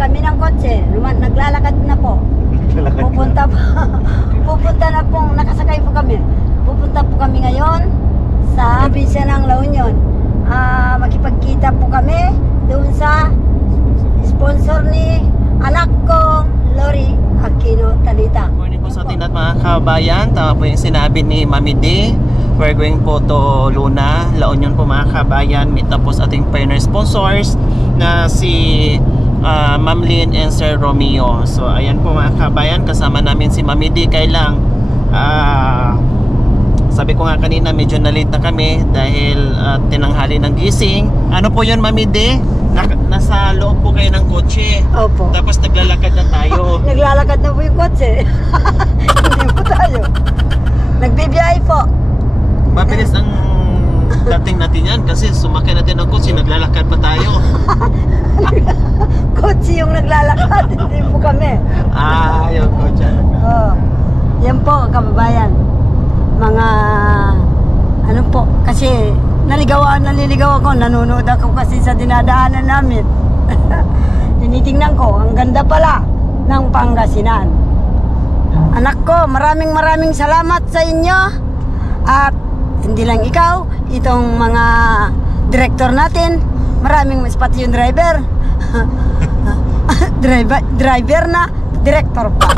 kami ng kotse. Naglalakad na po. Pupunta na pong, nakasakay po kami. Pupunta po kami ngayon sa probinsya ng La Union. Makipagkita po kami doon sa sponsor ni anak kong Lori Aquino Talita. Morning po sa ating lahat mga kabayan. Tama po yung sinabi ni Mami D. We're going po to Luna, La Union po mga kabayan. Meet up po sa ating partner sponsors na si Ma'am Lynn and Sir Romeo. So ayan po mga kabayan, kasama namin si Mami D. Kailang sabi ko nga kanina medyo na-late na kami dahil tinanghali ng gising. Ano po yun Mami D? Nasa loob po kayo ng kotse. Opo. Tapos naglalakad na tayo. Naglalakad na po yung kotse. Hindi po tayo. Nagbibiyahe po. Mabilis ang dating natin yan kasi sumakay natin ng kotse, naglalakad pa tayo. Kotse yung naglalakad, hindi po kami. Yung kotse. Oh. Yan po, kababayan. Mga ano po, kasi naliligaw ako, nanonood ako kasi sa dinadaanan namin. Tinitingnan ko, ang ganda pala ng Pangasinan. Anak ko, maraming salamat sa inyo. At hindi lang ikaw, itong mga director natin, maraming pati yung driver. driver na, director pa.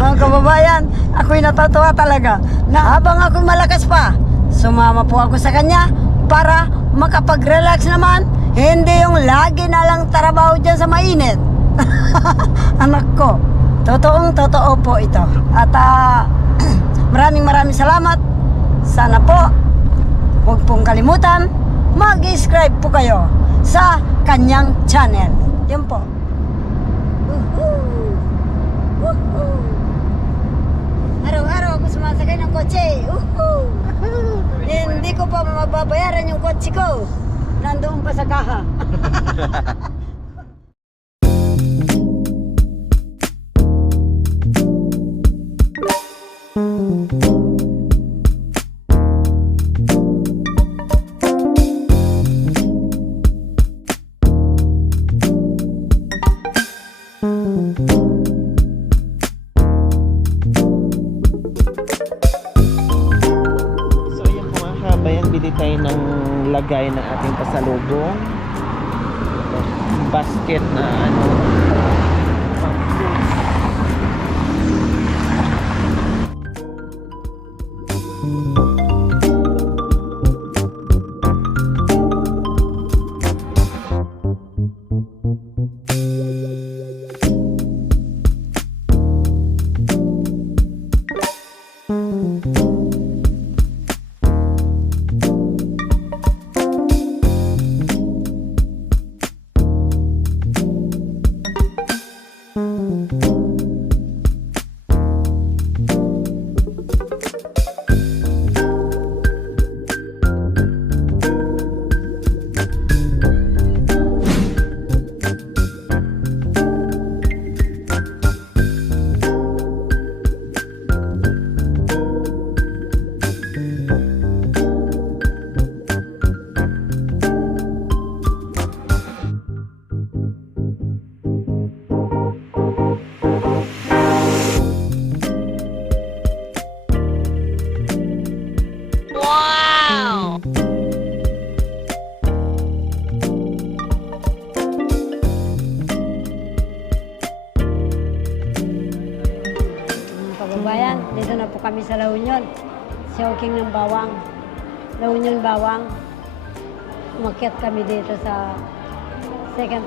Mga kababayan, ako'y natatawa talaga na habang ako malakas pa, sumama po ako sa kanya para makapag-relax naman, hindi yung lagi na lang trabaho dyan sa mainit. Anak ko, totoo po ito. At maraming salamat. Sana po, huwag pong kalimutan, mag-subscribe po kayo sa kanyang channel. Yan po. Araw-araw ako sumasakay ng kotse. Hindi ko pa mababayaran yung kotse ko. Nandoon pa sa kaha. Bili tayo ng lagay ng ating pasalubong, basket na ano. Dito na po kami sa La Union. Shoking ng Bawang. La Union Bawang. Umakyat kami dito sa second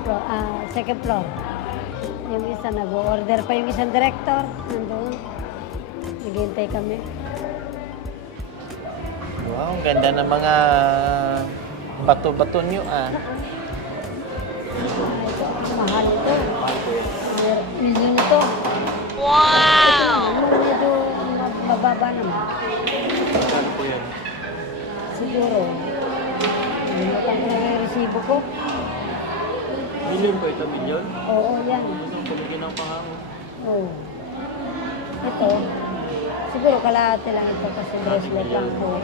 floor. Yung isa nag-order pa yung isang director. Nandun. Naghihintay kami. Wow, ganda ng mga bato-bato nyo Ito, mahal ito. Milyon ito. Wow! Ito, medyo mababa naman. Saan po yan? Siguro. Nilimutan ko na yung resibo ko. Milyon po ito, milyon? Oo, yan. Ang pamigin ng pangango. Oo. Ito. Siguro kalahati lang ito kasi bracelet lang. Oo.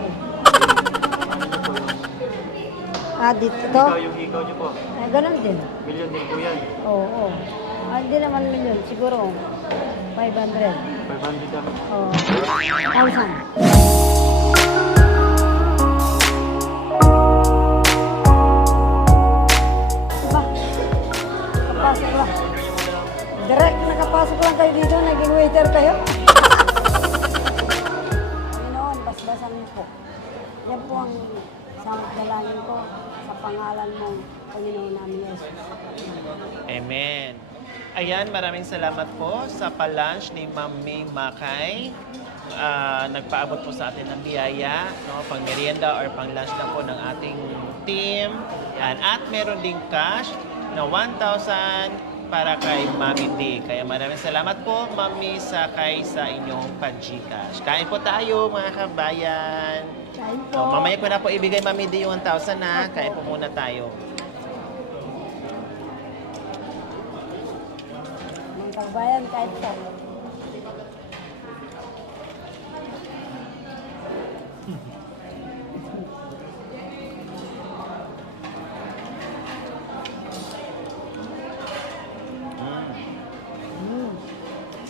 Dito. yung hikaw niyo po. Ganun din. Milyon din po yan. Oo. Hindi naman milyon. Siguro 500. 500 kami. Oo. 1,000. Diba? Nakapasok lang. Direct nakapasok lang kayo dito. Naging waiter kayo. Panginoon, basbasan mo po. Yan po ang samot dalangin ko sa pangalan mo, Panginoon namin Yesus. Amen. Ayan, maraming salamat po sa palunch ni Ma'am May Makay. Nagpaabot po sa atin ng biyaya, no? Pang merienda or pang lunch na po ng ating team. Yan. At meron ding cash na 1,000 para kay Mami D. Kaya maraming salamat po, Mami, sa inyong pag-Gcash. Kain po tayo, mga kabayan. Kain po. So, mamaya ko na po ibigay, Mami D, yung 1,000 na. Kain po muna tayo. Mga kabayan, kain po.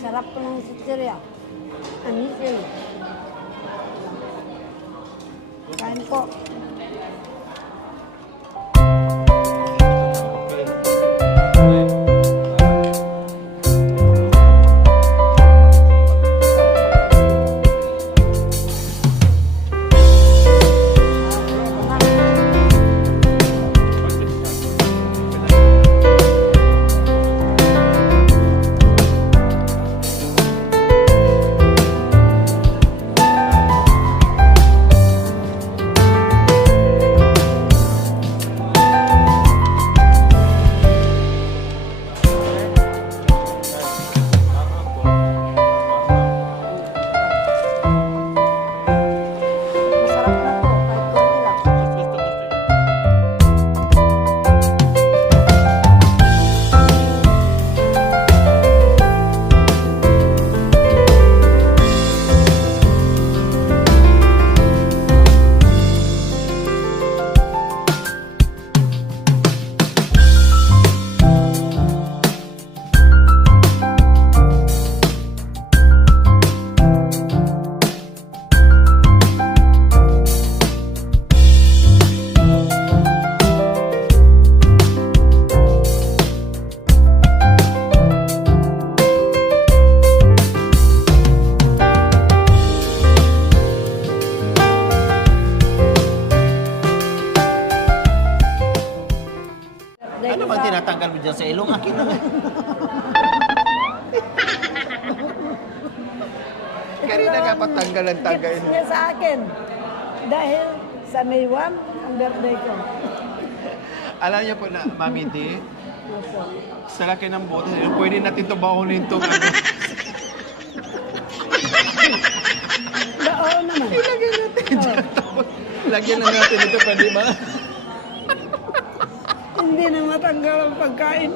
Sarap po ng sitsirya. Anisin. Kain po. Masarap na po. Kahit konti lang. Ano bang tinatanggal mo dyan sa ilong? Akin na nga. Kanina nga patanggal ang tanggal. Gifts niya sa akin. Dahil sa May 1, ang birthday ko. Alam niyo po na, Mami D, Opo. sa laki ng bote, pwede natin ito baonin ito. Oo naman. Lagyan natin dyan. Tapos, lagyan lang natin ito, pwede ba? Hindi na matanggal ang pagkain.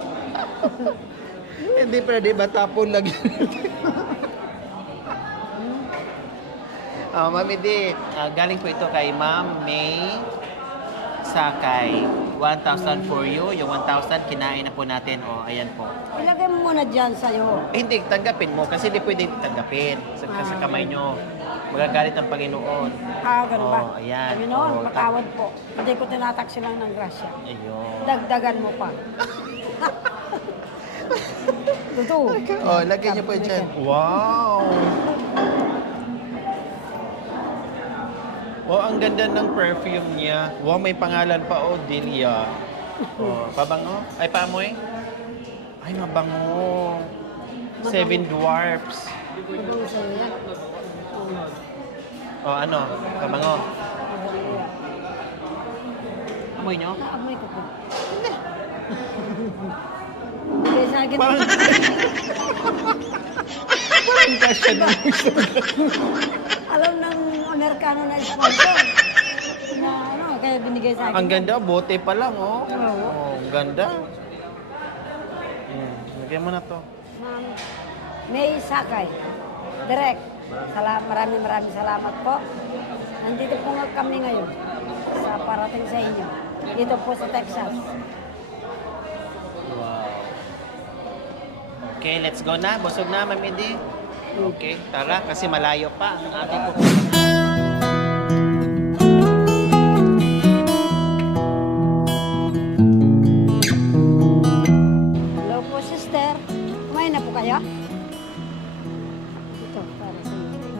Hindi pwede ba tapon lagyan natin? Mami D, galing po ito kay Ma'am May Sakay. 1,000 for you. Yung 1,000 kinain na po natin. Ayan po. Ilagay mo muna dyan sa'yo. Hindi, tanggapin mo kasi hindi pwede tanggapin sa kamay nyo. Magagalit ang Panginoon. Ganun ba? Ayan. Panginoon, matawad po. Hindi ko tinataksi lang ng grasya. Ayun. Dagdagan mo pa. Totoo. Lagyan niyo po dyan. Wow! Ang ganda ng perfume niya. Wow, may pangalan pa, Delia. Pabango? Ay, paamoy? Ay, mabango. 7 Dwarfs. Mabango sa'yo yan. Ano? Pabango? Amoy nyo? Naamoy ko po. Bigay sa akin. Parang kasya na. Alam ng Amerikano na sponsor. Na kaya binigay sa akin. Ang ganda, bote pa lang, Oo. Ang ganda. Lagyan mo na to. Ma'am May Sakay. Direct. Maraming salamat po. Nandito po nga kami ngayon sa parating sa inyo. Dito po sa Texas. Wow. Okay, let's go na. Busog na, Mami D. Okay, tara. Kasi malayo pa ang ating pupunta. Hello po, sister. Kumain na po kayo? Ito, para sa inyo.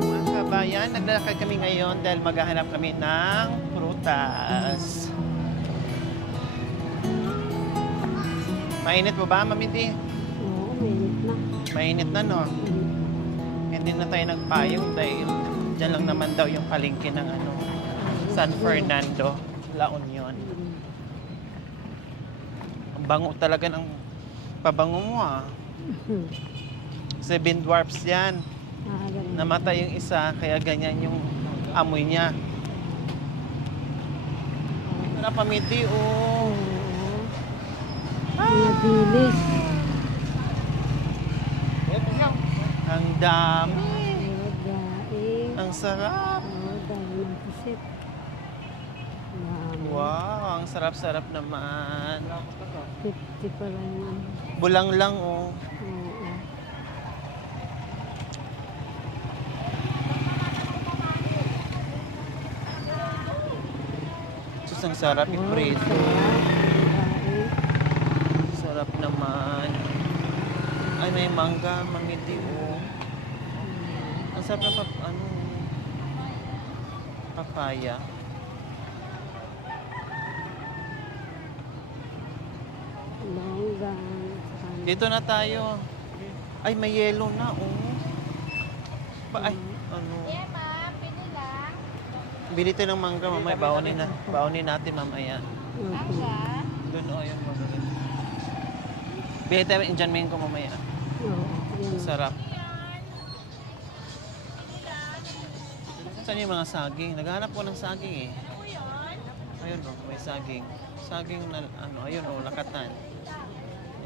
Mga kabayan, naglalakad kami ngayon dahil maghahanap kami ng prutas. Mainit po ba, Mami D? Oo, mainit na. Mainit na, no? Hindi na tayo nagpayong dahil dyan lang naman daw yung palengke ng San Fernando, La Union. Ang bango talaga ng pabango mo, ah. Seven dwarfs yan. Ganun. Namatay yung isa, kaya ganyan yung amoy niya. Tara, pamidi, oh. Mga bilis. Ang dami. Daing. Ang sarap. Dami ng pusit. Dami. Wow, ang sarap-sarap naman. 50 pa lang yan. Bulang lang, oh. Oo. Sus, ang sarap ipreso. Daing. Sarap naman. Ay, may mangga, mamiti, oh. Ang sarap ng papaya. Longgang. Dito na tayo. Ay, may yellow na, oh. Ay, ano. Bili tayo ng mangga, mamaya. Baonin natin, mamaya. Doon, oh, yun, mamaya. Bili tayo ng Indian mango, mamaya. Oo. Sarap. Saan yung mga saging? Naghahanap ko ng saging, eh. Ayun, oh, may saging. Saging na, ayun, oh, lakatan.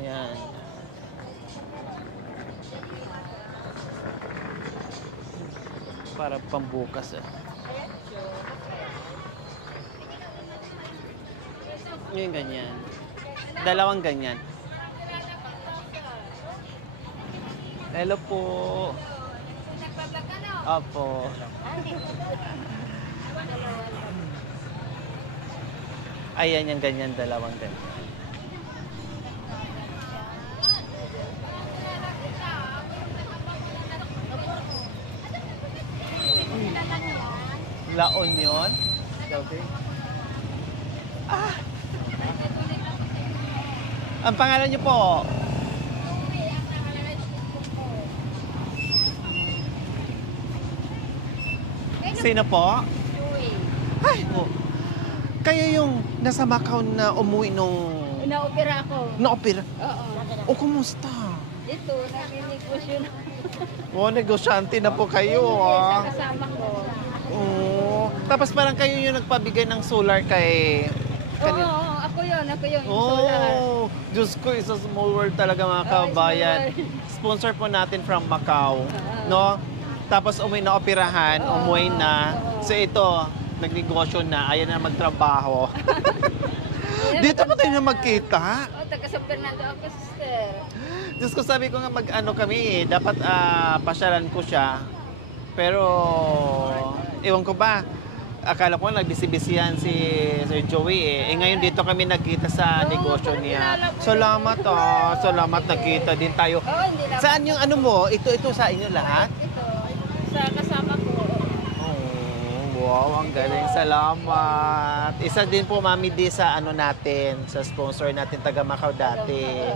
Ayan. Para pambukas, eh. Yung ganyan. Dalawang ganyan. Hello po. Opo. Ayan yung ganyan, dalawang ganyan. La Union. Ah! Ang pangalan niyo po? Sino po? Ay, po. Kayo yung nasa Macau na umuwi nung... Inaopera ako. Na-opera? Oo. O, kumusta? Dito, nag-negosyo na. O, negosyante na po kayo, ah. Kasama ko. Oo. Tapos parang kayo yung nagpabigay ng solar kay... Oo, ako yun, yung solar. Oh, Diyos ko, it's a small world talaga mga kabayan. Sponsor po natin from Macau, no? Tapos umuwi na operahan, umuwi na. So ito, nagnegosyo na, ayan na magtrabaho. Dito pa tayo na magkita. Oh, taga San Fernando ako, sister. Diyos ko, sabi ko nga mag-ano kami, dapat pasyalan ko siya. Pero, ewan ko ba, akala ko nagbisi-bisihan si Sir Joey eh. Eh ngayon dito kami nagkita sa negosyo niya. Salamat salamat nagkita din tayo. Oo, hindi lang. Saan yung ano mo? Ito sa inyo lahat? Ito, sa kasama ko. Oh, wow, ang galing. Salamat. Isa din po, Mami D, sa ano natin, sa sponsor natin, taga Macau dati.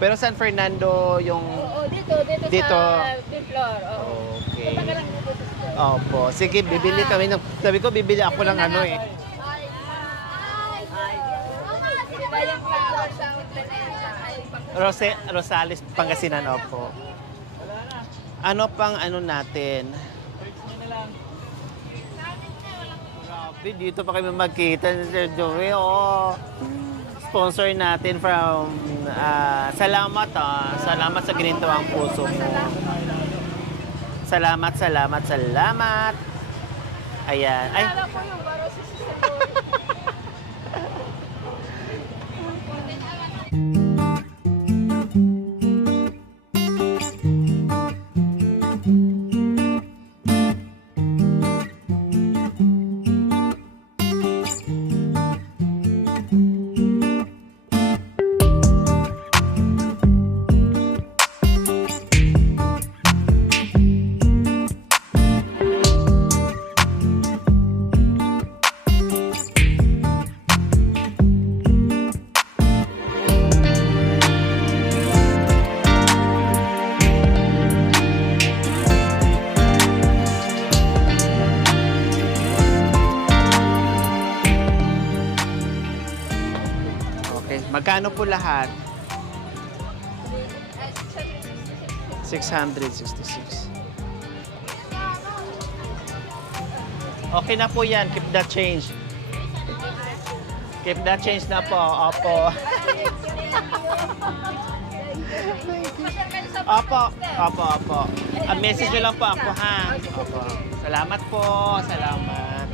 Pero San Fernando yung... Oo, dito. Sa Bimplor. Oo. Okay. Punta ka lang dito sa store. Opo. Sige, bibili kami ng... Sabi ko, bibili ako ng ano eh. Iba yung flowers sa planeta. Ay, pang- Rosales, Pangasinan, opo. Ano pang ano natin? Grabe, dito pa kami magkita ni Sir Joey. Oh. Sponsor natin from... salamat Salamat sa ginintuang puso mo. Salamat. Ayan. Ay, Alam ko yung baro sa sister okay. Magkano po lahat? 666. Okay na po yan. Keep that change. Keep that change na po. Opo. Opo. Message nyo lang po ako, ha? Opo. Salamat po. Salamat.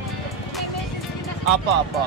Opo.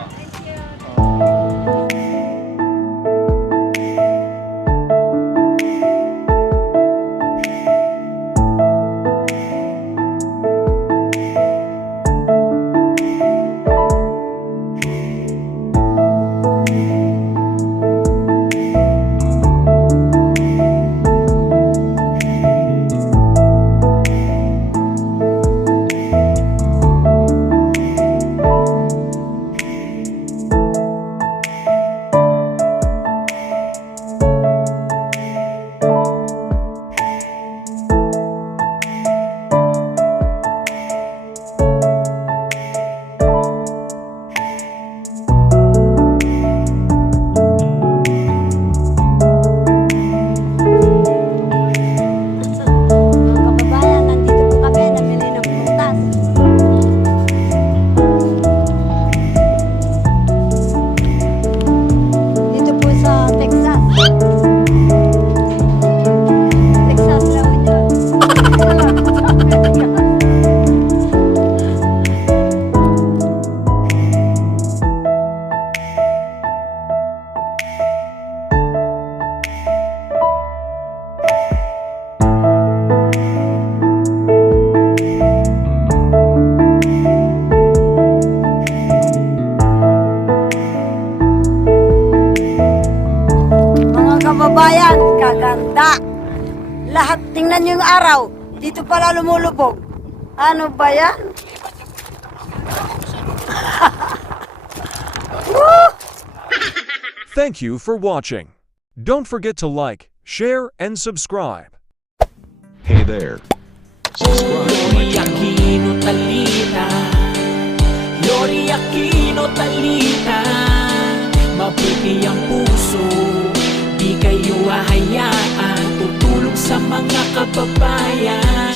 Mga kababayan, nandito po kami, namili ng prutas. Dito po sa Texas. Texas lang yun. Mga kababayan, kaganda. Lahat, tingnan nyo yung araw. Dito pala lumulubog. Ano ba yan? Thank you for watching. Don't forget to like, share, and subscribe. Hey there. Subscribe to my Yori channel. Aquino Talita, Yori Aquino Talita, mabuti ang puso, di kayo hahayaan, tutulong sa mga kababayan.